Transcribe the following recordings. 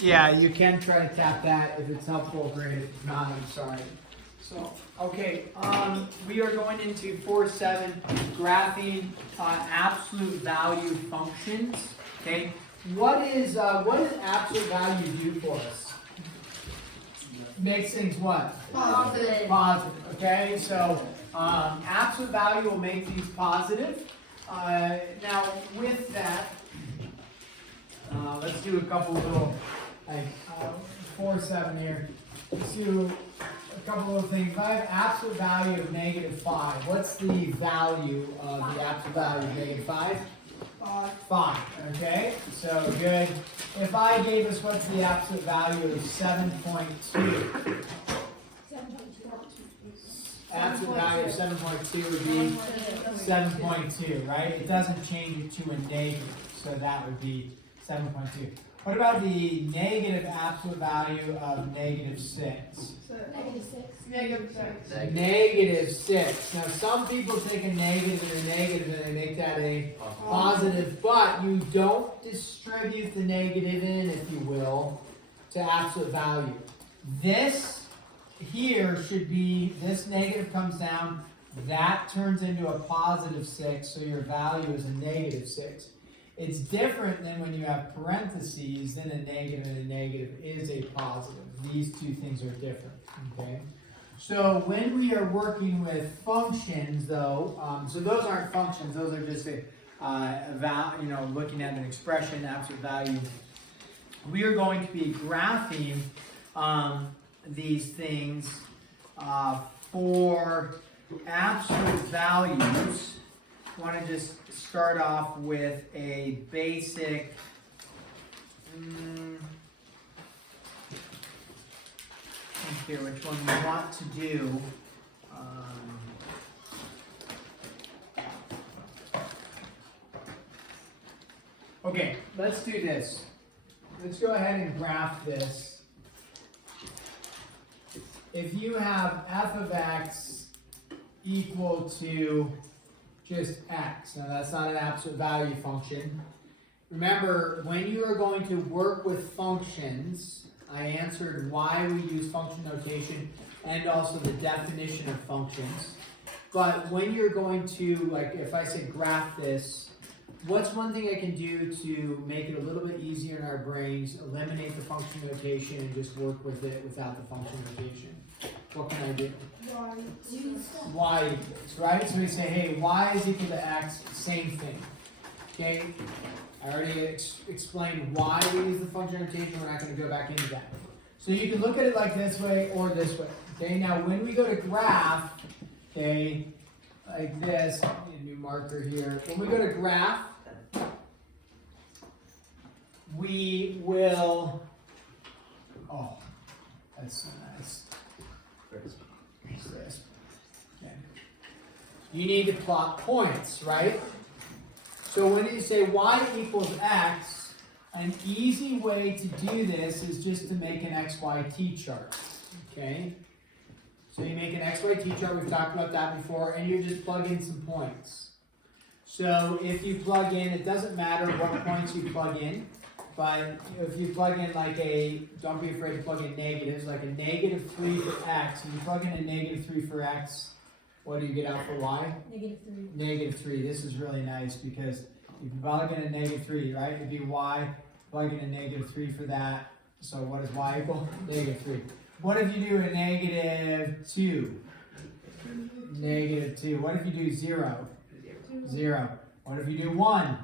Yeah, you can try to tap that if it's helpful, great. If not, I'm sorry. So, okay, we are going into 4.7, graphing absolute value functions. Okay, what is absolute value do for us? Makes things what? Positive. Positive. Okay, so absolute value will make these positive. Now, with that, let's do a couple little, like 4.7 here. Let's do a couple little things. If I have absolute value of -5, what's the value of the absolute value of -5? 5. Okay, so good. If I gave us what's the absolute value of 7.2? Absolute value of 7.2 would be 7.2, right? It doesn't change it to a negative, so that would be 7.2. What about the negative absolute value of -6? Negative 6. Now some people take a negative and a negative and they make that a positive, but you don't distribute the negative in, if you will, to absolute value. This here should be, this negative comes down, that turns into a +6, so your value is a -6. It's different than when you have parentheses, then a negative and a negative is a positive. These two things are different, okay? So when we are working with functions, though, so those aren't functions, those are just looking at an expression, absolute value. We are going to be graphing these things for absolute values. I want to just start off with a basic here, which one we want to do. Okay, let's do this. Let's go ahead and graph this. If you have f of x equal to just x, now that's not an absolute value function. Remember, when you are going to work with functions, I answered why we use function notation and also the definition of functions. But when you're going to, like if I say graph this, what's one thing I can do to make it a little bit easier in our brains, eliminate the function notation and just work with it without the function notation? What can I do? Y equals, right? So we say, hey, y is equal to x, same thing. Okay? I already explained why we use the function notation. We're not going to go back into that. So you can look at it like this way or this way. Okay? Now, when we go to graph, okay, like this, I need a new marker here. When we go to graph, we will, oh, that's so nice. This. Okay. You need to plot points, right? So when you say y equals x, an easy way to do this is just to make an XYT chart. Okay? So you make an XYT chart, we've talked about that before, and you just plug in some points. So if you plug in, it doesn't matter what points you plug in, but if you plug in like don't be afraid to plug in negatives, like a -3 for x, and you plug in a -3 for x, what do you get out for y? -3. -3. This is really nice because if you plug in a -3, right, it'd be y, plug in a -3 for that. So what does y equal? -3. What if you do a -2? -2. What if you do 0? 0. What if you do 1?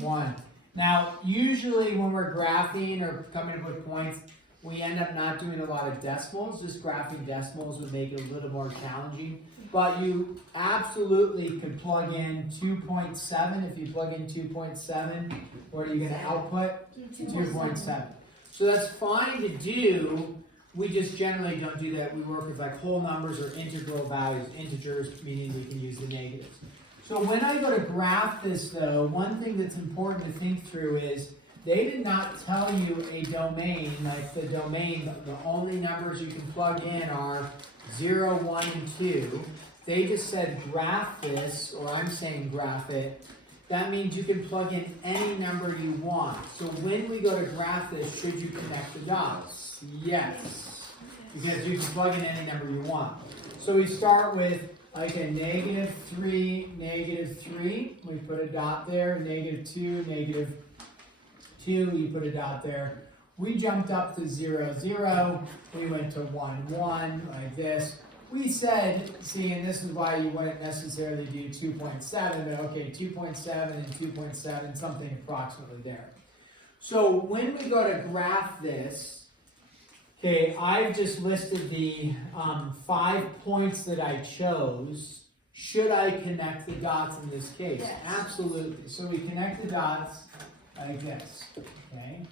1. Now, usually when we're graphing or coming up with points, we end up not doing a lot of decimals. Just graphing decimals would make it a little more challenging. But you absolutely could plug in 2.7. If you plug in 2.7, what are you going to output? 2.7. So that's fine to do. We just generally don't do that. We work with like whole numbers or integral values. Integers, meaning we can use the negatives. So when I go to graph this though, one thing that's important to think through is they did not tell you a domain, like the domain, the only numbers you can plug in are 0, 1, and 2. They just said graph this, or I'm saying graph it, that means you can plug in any number you want. So when we go to graph this, should you connect the dots? Yes, because you can plug in any number you want. So we start with like a -3, -3, we put a dot there, -2, -2, we put a dot there. We jumped up to 0, 0, we went to 1, 1, like this. We said, see, and this is why you wouldn't necessarily do 2.7, but okay, 2.7 and 2.7, something approximately there. So when we go to graph this, okay, I've just listed the 5 points that I chose. Should I connect the dots in this case? Yes. Absolutely. So we connect the dots like this, okay?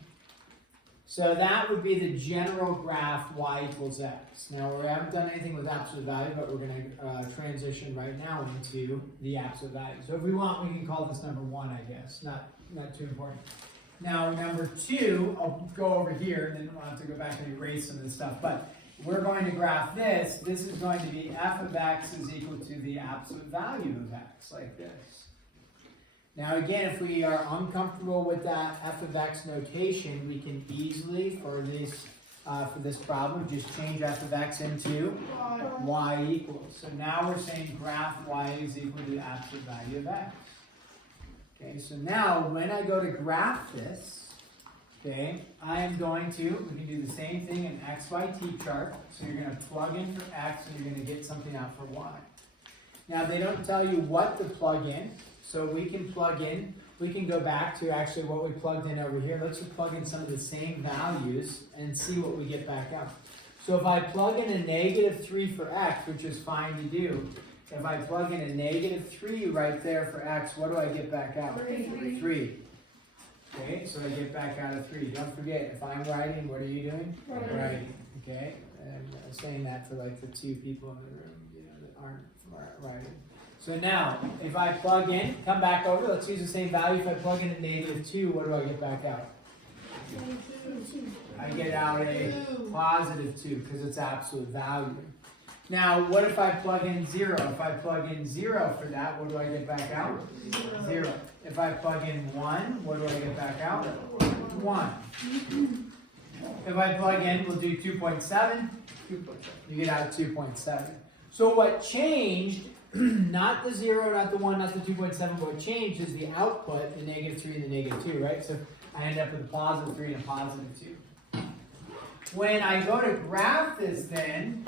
So that would be the general graph y equals x. Now we haven't done anything with absolute value, but we're going to transition right now into the absolute value. So if we want, we can call this number 1, I guess. Not too important. Now number 2, I'll go over here, and then I'll have to go back and erase some of this stuff. But we're going to graph this. This is going to be f of x is equal to the absolute value of x, like this. Now again, if we are uncomfortable with that f of x notation, we can easily, for this problem, just change f of x into y equals. So now we're saying graph y is equal to the absolute value of x. Okay, so now when I go to graph this, okay, I am going to, we can do the same thing in XYT chart. So you're going to plug in for x and you're going to get something out for y. Now they don't tell you what to plug in. So we can plug in, we can go back to actually what we plugged in over here. Let's just plug in some of the same values and see what we get back out. So if I plug in a -3 for x, which is fine to do, if I plug in a -3 right there for x, what do I get back out? 3. Okay, so I get back out of 3. Don't forget, if I'm writing, what are you doing? Writing. Okay, and I'm saying that for like the 2 people in the room, that aren't writing. So now, if I plug in, come back over, let's use the same value. If I plug in a -2, what do I get back out? I get out a +2 because it's absolute value. Now, what if I plug in 0? If I plug in 0 for that, what do I get back out? 0. If I plug in 1, what do I get back out? 1. If I plug in, we'll do 2.7. You get out 2.7. So what changed, not the 0, not the 1, not the 2.7, what changed is the output, the -3 and the -2, right? So I end up with a +3 and a +2. When I go to graph this then,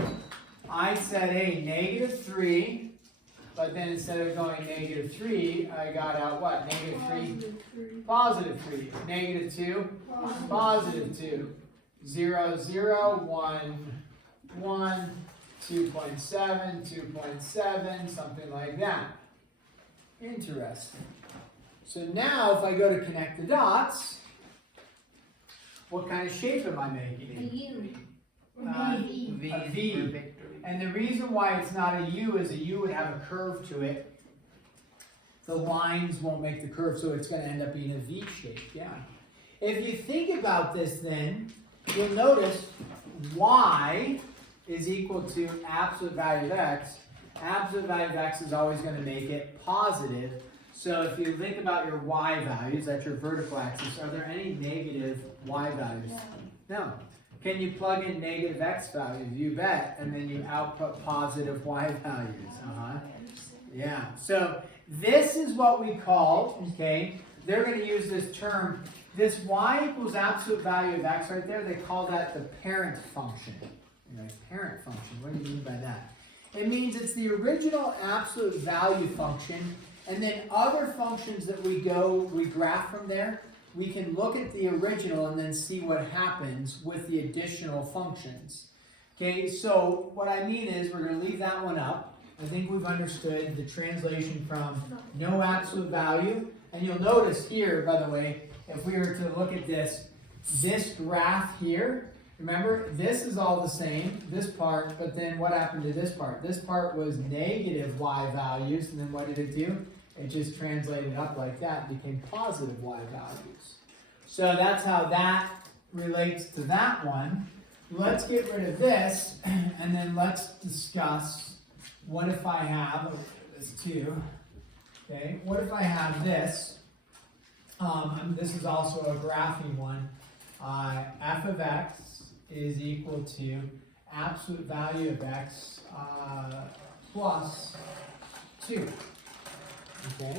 I said, hey, -3, but then instead of going -3, I got out what? -3, +3, -2, +2, 0, 0, 1, 1, 2.7, 2.7, something like that. Interesting. So now if I go to connect the dots, what kind of shape am I making? A U. A V. And the reason why it's not a U is a U would have a curve to it. The lines won't make the curve, so it's going to end up being a V shape, yeah. If you think about this then, you'll notice y is equal to absolute value of x. Absolute value of x is always going to make it positive. So if you think about your y values, that's your vertical axis, are there any negative y values? No. Can you plug in negative x values? You bet. And then you output positive y values. Yeah. So this is what we call, okay, they're going to use this term, this y equals absolute value of x right there, they call that the parent function. Parent function, what do you mean by that? It means it's the original absolute value function, and then other functions that we graph from there, we can look at the original and then see what happens with the additional functions. Okay, so what I mean is we're going to leave that one up. I think we've understood the translation from no absolute value, and you'll notice here, by the way, if we were to look at this graph here, remember, this is all the same, this part, but then what happened to this part? This part was negative y values, and then what did it do? It just translated up like that, became positive y values. So that's how that relates to that one. Let's get rid of this, and then let's discuss what if I have, this too, Okay, what if I have this? This is also a graphing one. F of x is equal to absolute value of x plus 2. Okay,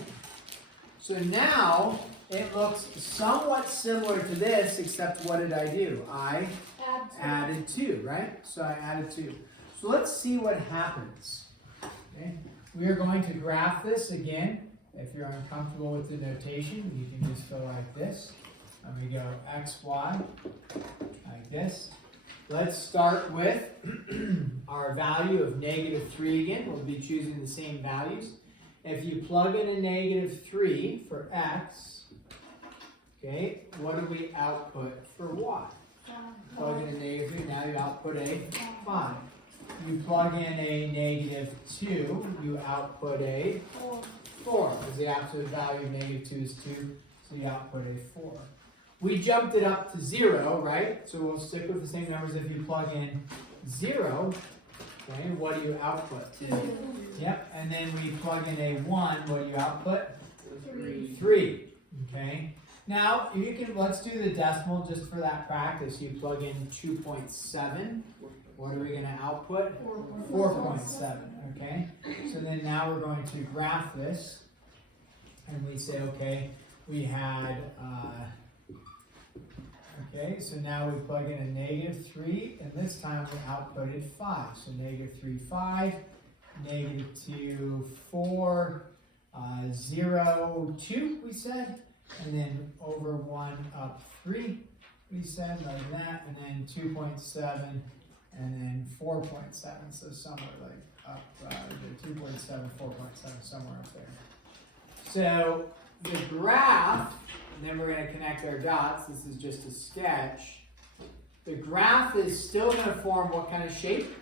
so now it looks somewhat similar to this, except what did I do? I added 2, right? So I added 2. So let's see what happens. Okay, we are going to graph this again. If you're uncomfortable with the notation, you can just go like this. And we go x, y, like this. Let's start with our value of -3 again. We'll be choosing the same values. If you plug in a -3 for x, okay, what do we output for y? Plug in a -3, now you output a 5. You plug in a -2, you output a 4, because the absolute value of -2 is 2, so you output a 4. We jumped it up to 0, right? So we'll stick with the same numbers. If you plug in 0, okay, what do you output? 2. Yep, and then we plug in a 1, what do you output? 3. Okay. Now, if you can, let's do the decimal just for that practice. You plug in 2.7. What are we going to output? 4.7. Okay. So then now we're going to graph this, and we say, okay, we had. Okay, so now we plug in a -3, and this time we outputted 5. So -3, 5, -2, 4, 0, 2, we said, and then over 1 up 3, we said, like that, and then 2.7, and then 4.7, so somewhere like up, 2.7, 4.7, somewhere up there. So the graph, and then we're going to connect our dots. This is just a sketch. The graph is still going to form what kind of shape?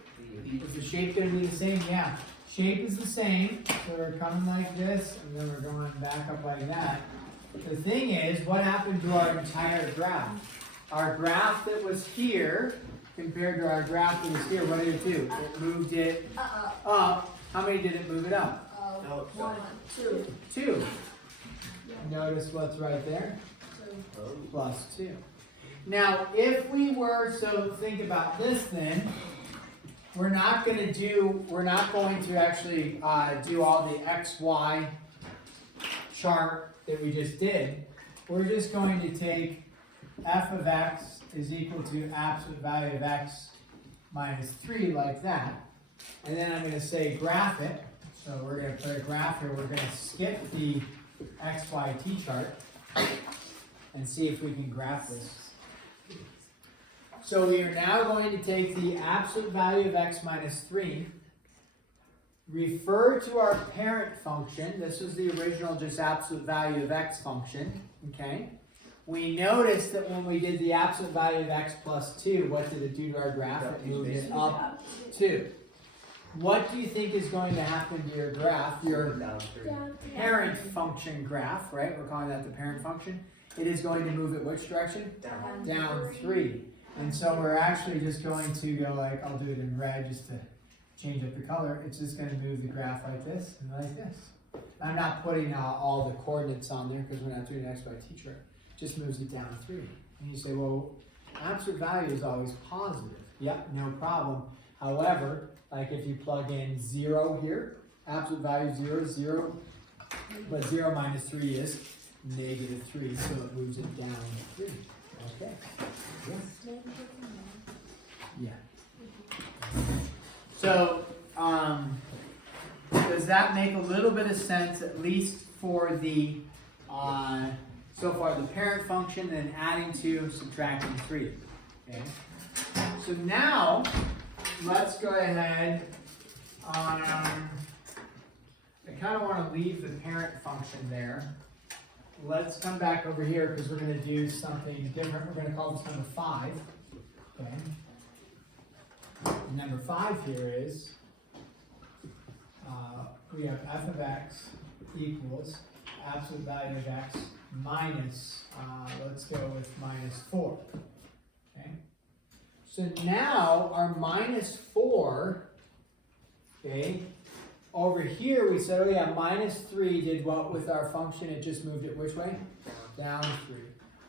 Is the shape going to be the same? Yeah. Shape is the same. So we're coming like this, and then we're going back up like that. The thing is, what happened to our entire graph? Our graph that was here, compared to our graph that was here, what did it do? It moved it up. How many did it move it up? 1, 2. 2. Notice what's right there? Plus 2. Now, if we were, so think about this then, we're not going to actually do all the x, y chart that we just did. We're just going to take f of x is equal to absolute value of x minus 3 like that. And then I'm going to say graph it. So we're going to put a graph here. We're going to skip the x, y, t chart and see if we can graph this. So we are now going to take the absolute value of x minus 3, refer to our parent function. This was the original just absolute value of x function, okay? We noticed that when we did the absolute value of x plus 2, what did it do to our graph? It moved it up 2. What do you think is going to happen to your graph, your parent function graph, right? We're calling that the parent function. It is going to move it which direction? Down 3. And so we're actually just going to go like, I'll do it in red just to change up the color. It's just going to move the graph like this and like this. I'm not putting all the coordinates on there because we're not doing an x, y, t chart. It just moves it down 3. And you say, well, absolute value is always positive. Yep, no problem. However, like if you plug in 0 here, absolute value 0, 0, but 0 minus 3 is -3, so it moves it down 3. Okay. Yeah. So, does that make a little bit of sense, at least for the, so far the parent function, then adding 2, subtracting 3? Okay. So now, let's go ahead, I kind of want to leave the parent function there. Let's come back over here because we're going to do something different. We're going to call this number 5. Okay. And number 5 here is, we have f of x equals absolute value of x minus, let's go with minus 4. Okay. So now our minus 4, okay, over here we said, oh yeah, minus 3 did what with our function? It just moved it which way? Down 3.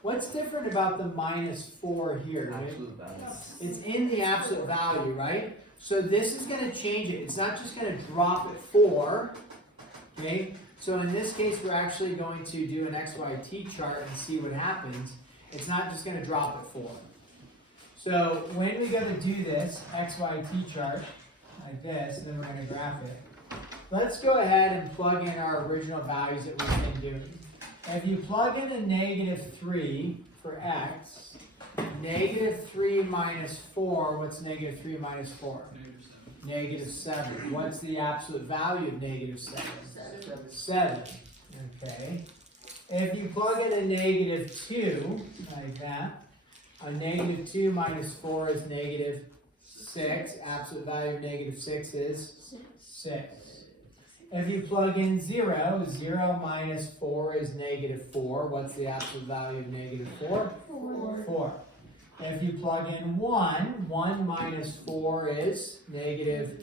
What's different about the minus 4 here? Absolute value. It's in the absolute value, right? So this is going to change it. It's not just going to drop at 4. Okay? So in this case, we're actually going to do an XYT chart and see what happens. It's not just going to drop at 4. So when we go to do this XYT chart, like this, and then we're going to graph it. Let's go ahead and plug in our original values that we've been doing. If you plug in a negative 3 for x, negative 3 minus 4, what's negative 3 minus 4? Negative 7. What's the absolute value of negative 7? 7. Okay. If you plug in a negative 2, like that, a negative 2 minus 4 is negative 6. Absolute value of negative 6 is 6. If you plug in 0, 0 minus 4 is negative 4. What's the absolute value of negative 4? 4. If you plug in 1, 1 minus 4 is negative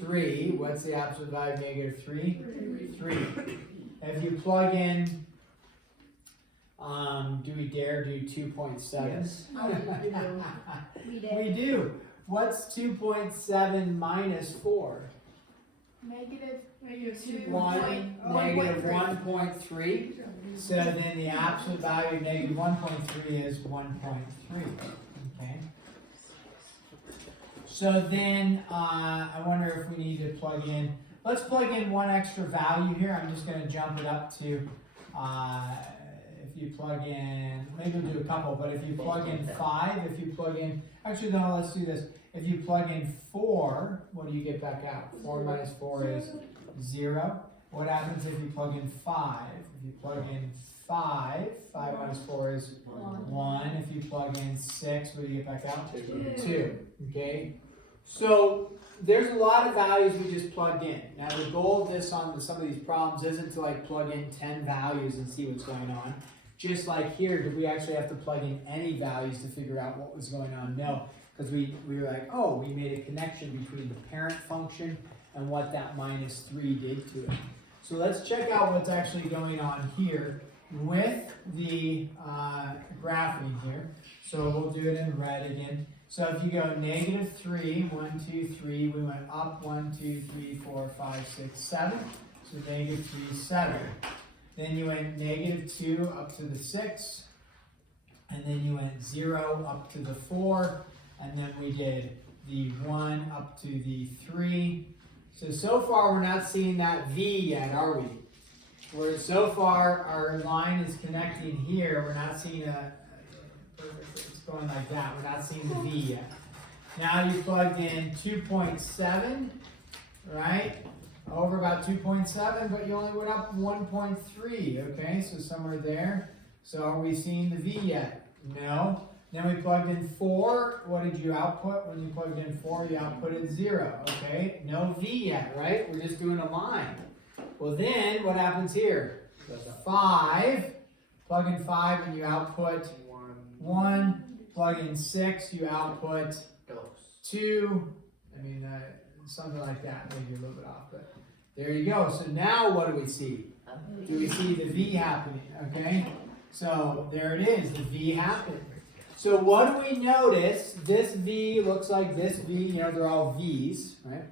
3. What's the absolute value of negative 3? 3. If you plug in, do we dare do 2.7? Yes. We do. What's 2.7 minus 4? Negative 1.3. So then the absolute value of negative 1.3 is 1.3. Okay. So then I wonder if we need to plug in. Let's plug in one extra value here. I'm just going to jump it up to. If you plug in, maybe we'll do a couple. But if you plug in 5, if you plug in, actually no, let's do this. If you plug in 4, what do you get back out? 4 minus 4 is 0. What happens if you plug in 5? If you plug in 5, 5 minus 4 is 1. If you plug in 6, what do you get back out? 2. Okay? So there's a lot of values we just plugged in. Now the goal of this on some of these problems isn't to like plug in 10 values and see what's going on. Just like here, did we actually have to plug in any values to figure out what was going on? No, because we were like, oh, we made a connection between the parent function and what that minus 3 did to it. So let's check out what's actually going on here with the graphing here. So we'll do it in red again. So if you go negative 3, 1, 2, 3, we went up 1, 2, 3, 4, 5, 6, 7. So negative 3, 7. Then you went negative 2 up to the 6. And then you went 0 up to the 4. And then we did the 1 up to the 3. So far we're not seeing that V yet, are we? So far our line is connecting here. We're not seeing it's going like that. We're not seeing the V yet. Now you plugged in 2.7, right? Over about 2.7, but you only went up 1.3, okay? So somewhere there. So are we seeing the V yet? No. Then we plugged in 4. What did you output? When you plugged in 4, you outputted 0, okay? No V yet, right? We're just doing a line. Well then, what happens here? 5. Plug in 5 and you output 1. Plug in 6, you output 2. I mean, something like that. Maybe a little bit off, but there you go. So now what do we see? Do we see the V happening? Okay? So there it is, the V happened. So what do we notice? This V looks like this V. You know, they're all V's, right?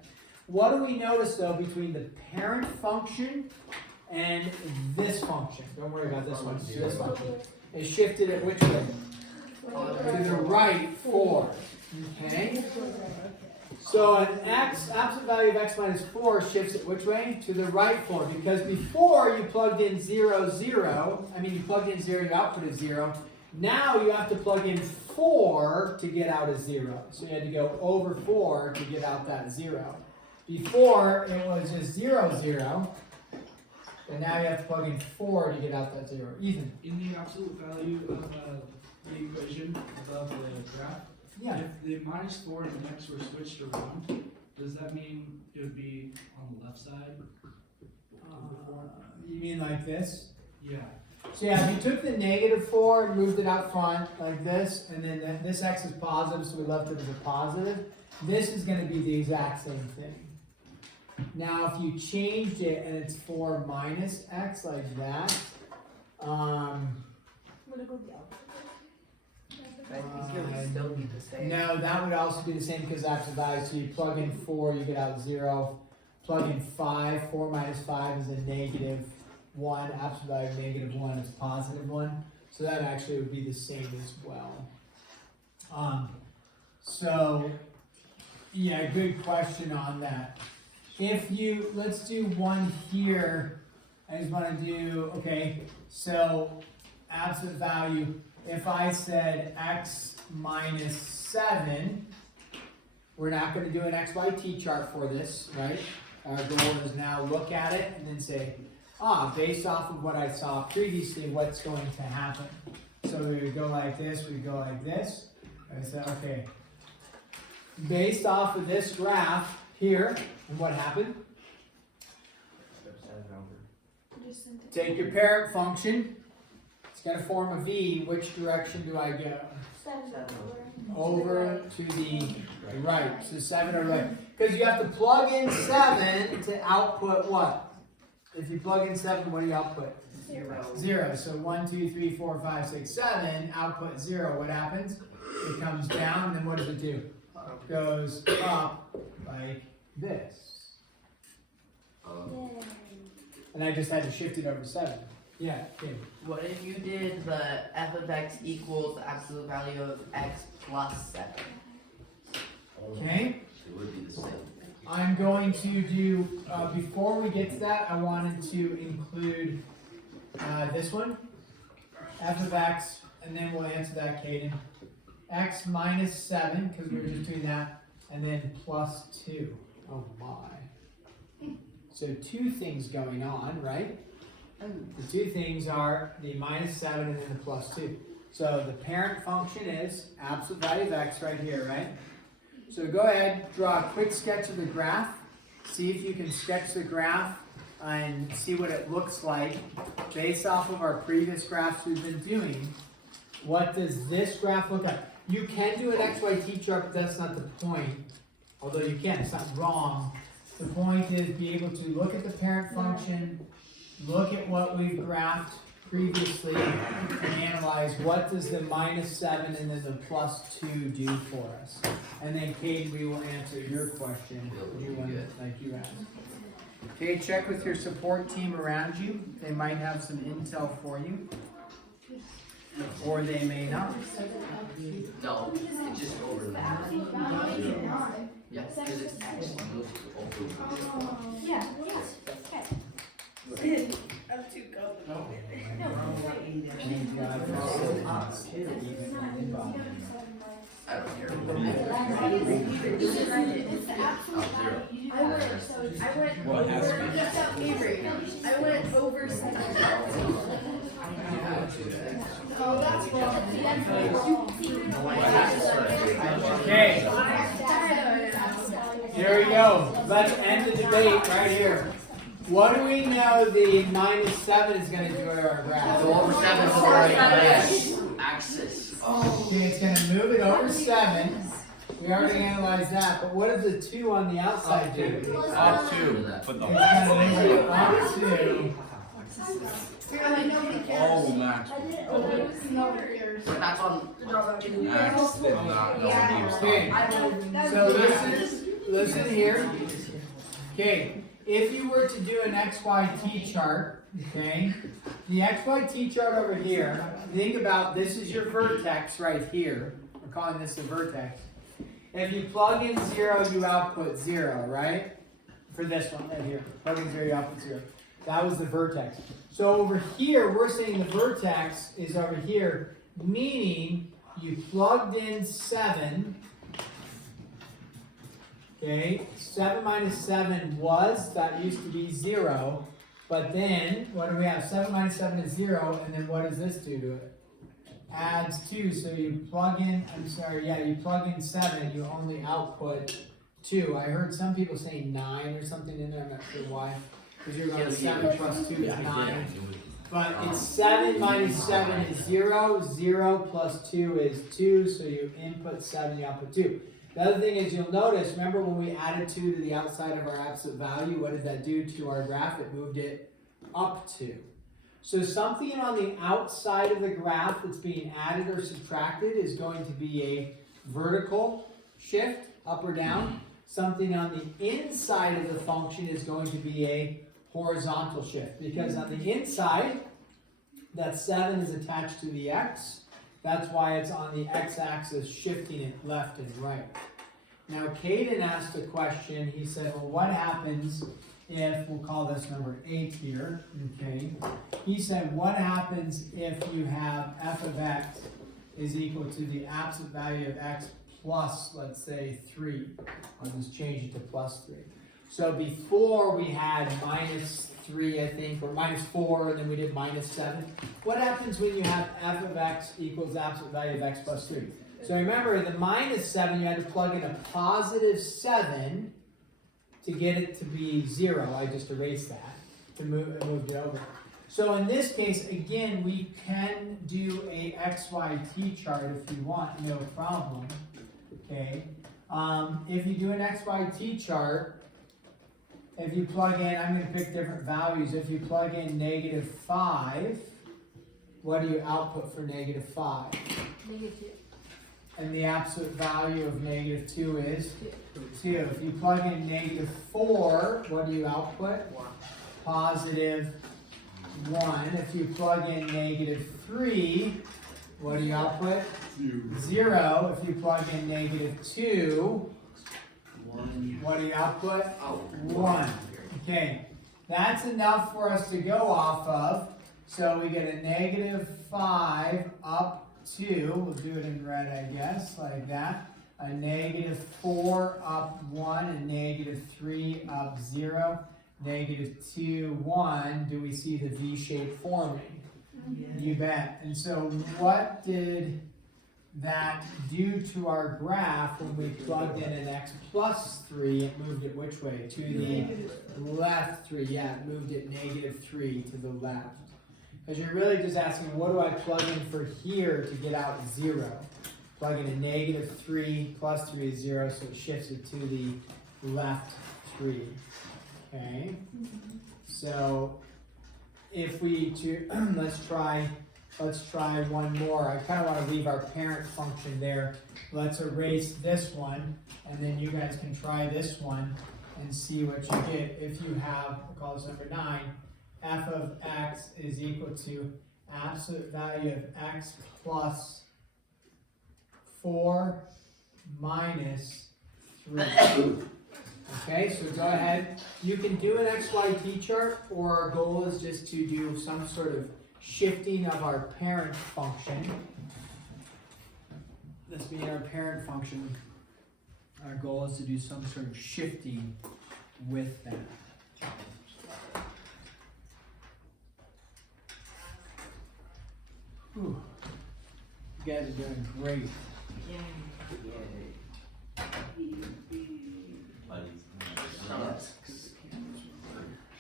What do we notice, though, between the parent function and this function? Don't worry about this one. This function. It shifted it which way? To the right 4. Okay? So an x, absolute value of x minus 4 shifts it which way? To the right 4. Because before you plugged in 0, 0. I mean, you plugged in 0, you outputted 0. Now you have to plug in 4 to get out a 0. So you had to go over 4 to get out that 0. Before, it was just 0, 0. And now you have to plug in 4 to get out that 0. Ethan? In the absolute value of the equation above the graph, Yeah. if the minus 4 and the x were switched around, does that mean it would be on the left side? You mean like this? Yeah. So yeah, if you took the negative 4 and moved it out front like this, and then this x is positive, so we left it as a positive, this is going to be the exact same thing. Now, if you changed it and it's 4 minus x like that, Would it go the opposite? I think it would still be the same. no, that would also be the same because absolute value. So you plug in 4, you get out 0. Plug in 5, 4 minus 5 is a negative 1. Absolute value of negative 1 is positive 1. So that actually would be the same as well. So, yeah, good question on that. If you, let's do one here. I just want to do, okay, so absolute value, if I said x minus 7, we're not going to do an XYT chart for this, right? Our goal is now look at it and then say, based off of what I saw previously, what's going to happen? So we would go like this, we go like this. I said, okay, based off of this graph here, and what happened? Just sent it. Take your parent function. It's going to form a V. Which direction do I go? 7 Over to the right. So 7 over right. Because you have to plug in 7 to output what? If you plug in 7, what do you output? 0. So 1, 2, 3, 4, 5, 6, 7. Output 0. What happens? It comes down, and then what does it do? Goes up like this. And I just had to shift it over 7. Yeah, okay. What if you did the f of x equals the absolute value of x plus 7? Okay. It would be the same. I'm going to do, before we get to that, I wanted to include this one, f of x, and then we'll answer that, Caden. X minus 7, because we were just doing that, and then plus 2. Oh my. So 2 things going on, right? The 2 things are the minus 7 and then the plus 2. So the parent function is absolute value of x right here, right? So go ahead, draw a quick sketch of the graph. See if you can sketch the graph and see what it looks like based off of our previous graphs we've been doing. What does this graph look like? You can do an XYT chart, but that's not the point. Although you can, it's not wrong. The point is be able to look at the parent function, look at what we've graphed previously, and analyze what does the minus 7 and then the plus 2 do for us. And then, Kate, we will answer your question, like you asked. Okay, check with your support team around you. They might have some intel for you, or they may not. No, it's just over The there. absolute value is 9. Yeah, because it's X moved over. Yeah, okay. I'm too cold. No, I don't care. it's the absolute value. I went, so I went Well, it has to over, be. that's out Avery. I went over 7. Oh, that's wrong. Okay, here we go. Let's end the debate right here. What do we know the minus 7 is going to do to our graph? So over 7 is already less axis. Okay, it's going to move it over 7. We already analyzed that, but what does the 2 on the outside do? Up 2. Put the It's going to move it up 2. Oh, Max. But that's on. Max did not know what he was talking about. Okay, so listen here. Okay, if you were to do an XYT chart, okay, the XYT chart over here, think about this is your vertex right here. We're calling this a vertex. If you plug in 0, you output 0, right? For this one right here. Plug in 0, you output 0. That was the vertex. So over here, we're saying the vertex is over here, meaning you plugged in 7. Okay, 7 minus 7 that used to be 0. But then, what do we have? 7 minus 7 is 0, and then what does this do to it? Adds 2, so you plug in, you plug in 7, you only output 2. I heard some people saying 9 or something in there, I'm not sure why. Because you're going 7 plus 2 is 9. But it's 7 minus 7 is 0, 0 plus 2 is 2, so you input 7, you output 2. The other thing is you'll notice, remember when we added 2 to the outside of our absolute value, what did that do to our graph? It moved it up 2. So something on the outside of the graph that's being added or subtracted is going to be a vertical shift, up or down. Something on the inside of the function is going to be a horizontal shift, because on the inside, that 7 is attached to the x. That's why it's on the x-axis, shifting it left and right. Now, Caden asked a question. He said, well, what happens if, we'll call this number 8 here, okay? He said, what happens if you have f of x is equal to the absolute value of x plus, let's say, 3. I'll just change it to plus 3. So before we had minus 3, I think, or minus 4, and then we did minus 7. What happens when you have f of x equals absolute value of x plus 3? So remember, the minus 7, you had to plug in a positive 7 to get it to be 0. I just erased that to move it over. So in this case, again, we can do a XYT chart if you want, no problem. Okay. If you do an XYT chart, if you plug in, I'm going to pick different values. If you plug in -5, what do you output for -5? -2. And the absolute value of -2 is 2. If you plug in -4, what do you output? Positive 1. If you plug in -3, what do you output? 0. If you plug in -2, what do you output? 1. Okay, that's enough for us to go off of. So we get a -5 up 2. We'll do it in red, I guess, like that. A -4 up 1, a -3 up 0, -2, 1. Do we see the V shape forming? You bet. And so what did that do to our graph when we plugged in an x plus 3? It moved it which way? To the left 3. Yeah, it moved it -3 to the left. Because you're really just asking, what do I plug in for here to get out 0? Plug in a -3 plus 3 is 0, so it shifts it to the left 3. Okay? So if we let's try one more. I kind of want to leave our parent function there. Let's erase this one, and then you guys can try this one and see what you get. If you have, we'll call this number 9, f of x is equal to absolute value of x plus 4 minus 3. Okay, so go ahead. You can do an XYT chart, or our goal is just to do some sort of shifting of our parent function. This being our parent function, our goal is to do some sort of shifting with that. Whew. You guys are doing great.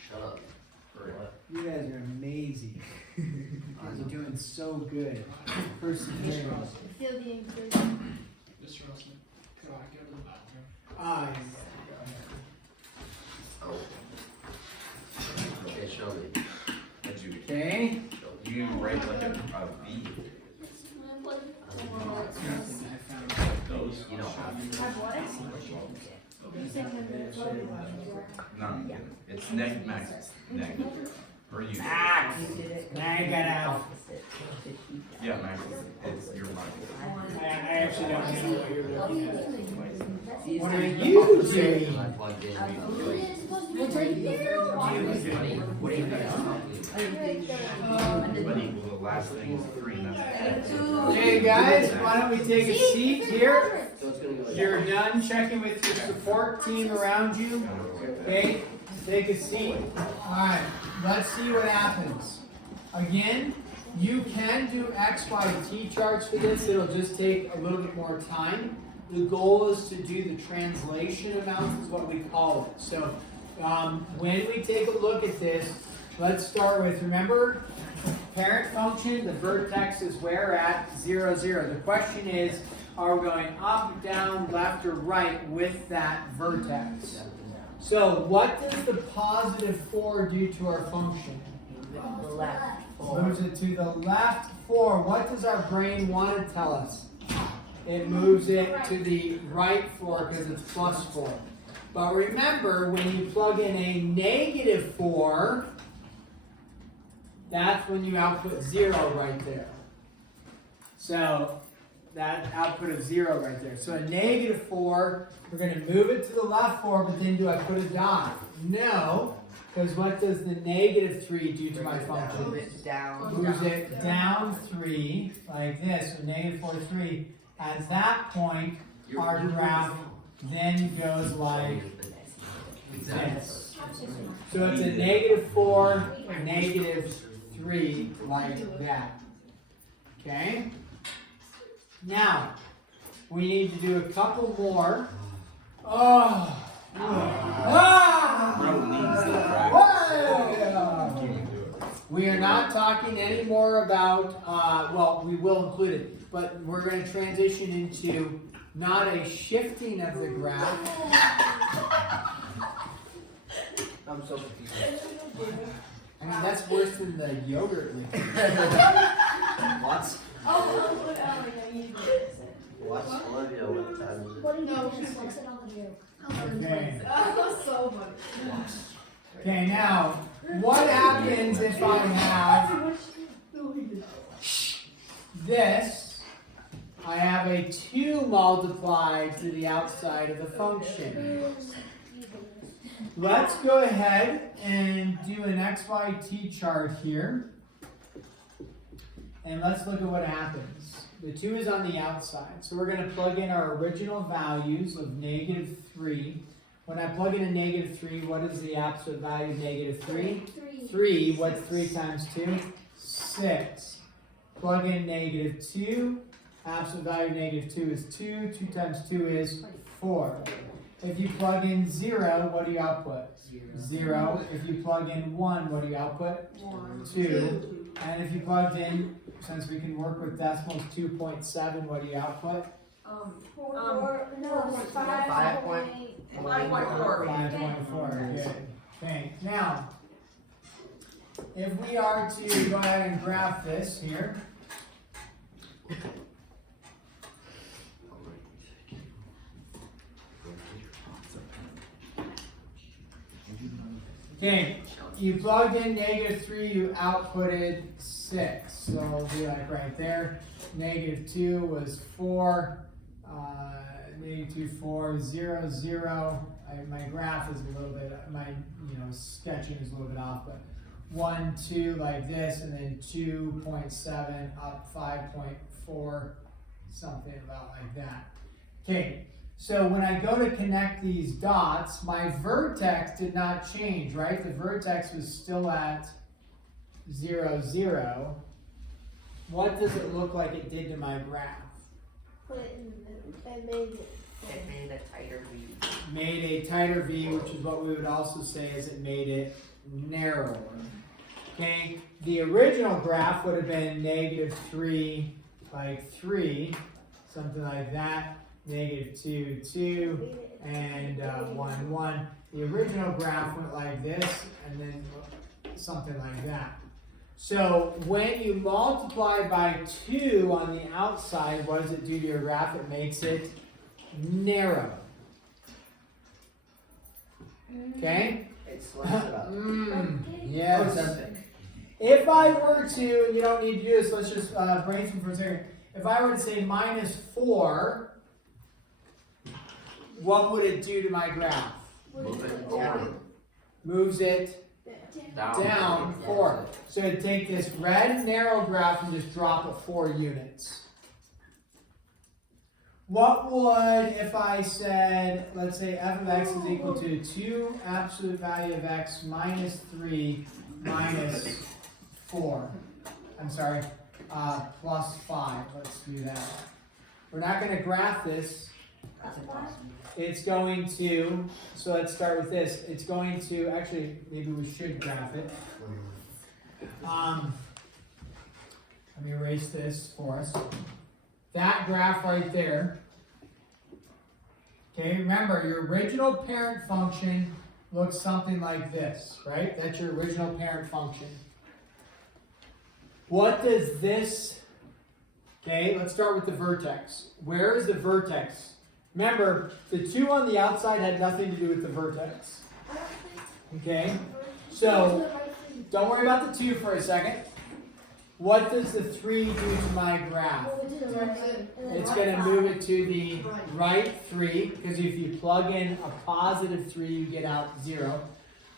Shut up. You guys are amazing. You guys are doing so good. Persevering. Feel the encouragement. Mr. Russell, could I go to the bathroom? Ah, Okay, Shelby. okay. You write like a V. Those? You don't have to. Have what? You said No, it's negative max. Negative. Or you. Max. Negative. Yeah, max. It's your money. I actually don't know what you're looking at. What are When you doing? I plugged in, What's right there? what do you But equal, the last thing is 3, and that's Okay, guys, why don't we take a seat here? So it's gonna go. You're done checking with your support team around you. Okay, take a seat. Alright, let's see what happens. Again, you can do XYT charts for this. It'll just take a little bit more time. The goal is to do the translation amounts, is what we call it. So when we take a look at this, let's start with, remember, parent function, the vertex is where at 0, 0. The question is, are we going up, down, left, or right with that vertex? So what does the positive 4 do to our function? The left 4. Moves it to the left 4. What does our brain want to tell us? It moves it to the right 4 because it's plus 4. But remember, when you plug in a negative 4, that's when you output 0 right there. So that output of 0 right there. So a negative 4, we're going to move it to the left 4, but then do I put a dot? No, because what does the negative 3 do to my function? Move it down. Moves it down 3, like this, so negative 4, 3. At that point, our graph then goes like this. So it's a negative 4, negative 3, like that. Okay? Now, we need to do a couple more. Oh! We are not talking anymore about, well, we will include it, but we're going to transition into not a shifting of the graph. I'm so confused. I mean, that's worse than the yogurt liquid. What? Oh, yeah, you did it. What? Olivia, what time is it? What do you know? She sucks it on the joke. Okay. Oh, so funny. Okay, now, what happens if I have this? I have a 2 multiplied to the outside of the function. Let's go ahead and do an XYT chart here. And let's look at what happens. The 2 is on the outside. So we're going to plug in our original values of negative 3. When I plug in a negative 3, what is the absolute value of negative 3? 3. What's 3 times 2? 6. Plug in negative 2. Absolute value of negative 2 is 2. 2 times 2 is 4. If you plug in 0, what do you output? 0. If you plug in 1, what do you output? 2. And if you plugged in, since we can work with decimals, 2.7, what do you output? 5.4. Good. Okay. Now, if we are to go ahead and graph this here. Okay, you plugged in negative 3, you outputted 6. So we'll do like right there. Negative 2 was 4. Negative 2, 4, 0, 0. My graph is a little bit, my sketching is a little bit off, but 1, 2 like this, and then 2.7 up 5.4, something about like that. Okay. So when I go to connect these dots, my vertex did not change, right? The vertex was still at 0, 0. What does it look like it did to my graph? Put it in the middle. It made a tighter V. Made a tighter V, which is what we would also say is it made it narrower. Okay, the original graph would have been negative 3, like 3, something like that. Negative 2, 2, and 1, 1. The original graph went like this, and then something like that. So when you multiply by 2 on the outside, what does it do to your graph? It makes it narrow. Okay? It slows it up. Yes. If I were to, you don't need to do this, let's just brainstorm for a second. If I were to say minus 4, what would it do to my graph? Move it down. Moves it down 4. So it'd take this red narrow graph and just drop it 4 units. What would, if I said, let's say f of x is equal to 2 absolute value of x minus 3 minus 4. I'm sorry, plus 5. Let's do that. We're not going to graph this. It's going to, so let's start with this. It's going to, actually, maybe we should graph it. Let me erase this for us. that graph right there. Okay, remember your original parent function looks something like this, right? That's your original parent function. What does this, okay, let's start with the vertex. Where is the vertex? Remember, the 2 on the outside had nothing to do with the vertex. Okay, so don't worry about the 2 for a second. What does the 3 do to my graph? It's going to move it to the right 3, because if you plug in a positive 3, you get out 0.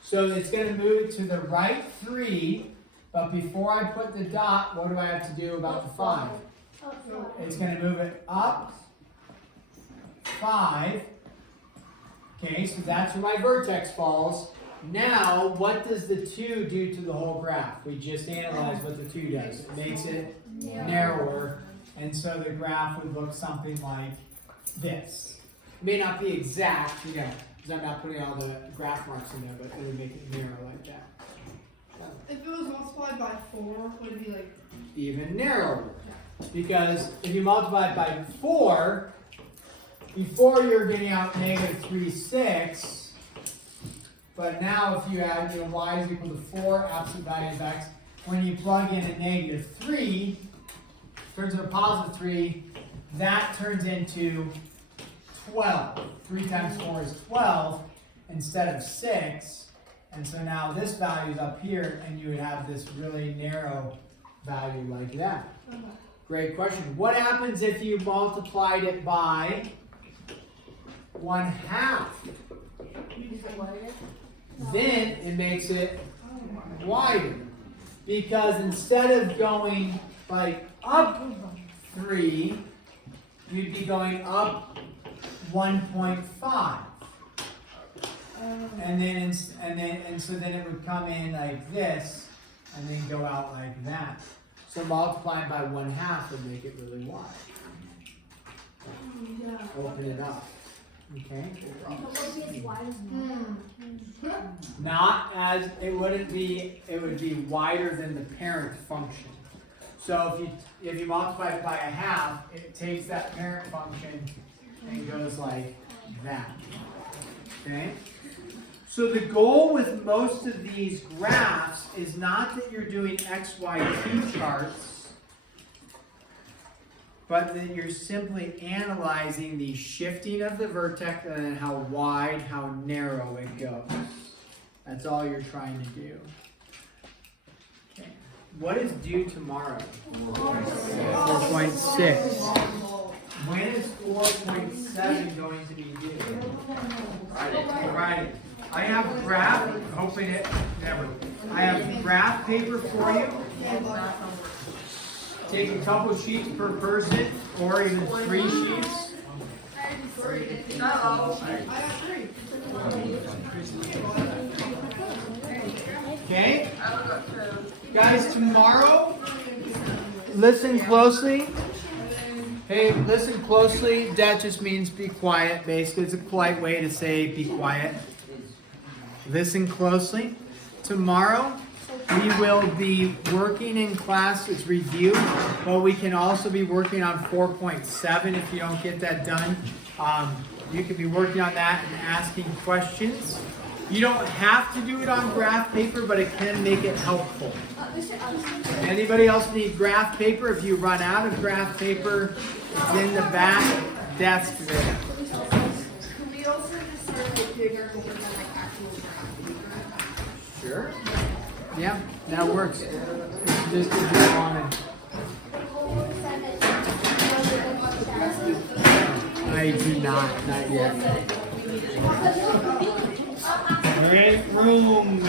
So it's going to move it to the right 3, but before I put the dot, what do I have to do about the 5? It's going to move it up 5. Okay, so that's where my vertex falls. Now, what does the 2 do to the whole graph? We just analyzed what the 2 does. It makes it narrower, and so the graph would look something like this. It may not be exact, you know, because I'm not putting all the graph marks in there, but it would make it narrow like that. If it was multiplied by 4, would it be like? Even narrower. Because if you multiply it by 4, before you're getting out negative 3, 6, but now if you add, you know, y is equal to 4, absolute value of x, when you plug in a negative 3, turns into a positive 3, that turns into 12. 3 times 4 is 12 instead of 6. And so now this value is up here, and you would have this really narrow value like that. Great question. What happens if you multiplied it by 1/2? Then it makes it wider. Because instead of going like up 3, you'd be going up 1.5. And so then it would come in like this and then go out like that. So multiplying by 1/2 would make it really wide. Open it up. Okay? Not as, it would be wider than the parent function. So if you multiply it by 1/2, it takes that parent function and goes like that. Okay? So the goal with most of these graphs is not that you're doing X, Y, T charts, but that you're simply analyzing the shifting of the vertex and then how wide, how narrow it goes. That's all you're trying to do. Okay. What is due tomorrow? 4.6. When is 4.7 going to be due? Friday. I have graph, hoping it never. I have graph paper for you. Take a couple sheets per person, or even 3 sheets. Okay? Guys, tomorrow, listen closely. Hey, listen closely. That just means be quiet, basically. It's a polite way to say be quiet. Listen closely. Tomorrow, we will be working in class, it's review, but we can also be working on 4.7 if you don't get that done. You can be working on that and asking questions. You don't have to do it on graph paper, but it can make it helpful. Anybody else need graph paper? If you run out of graph paper, it's in the back desk there. Can we also just start with bigger goals than like actual graph? Sure. Yeah, that works. Just if you want I do not yet. Great room.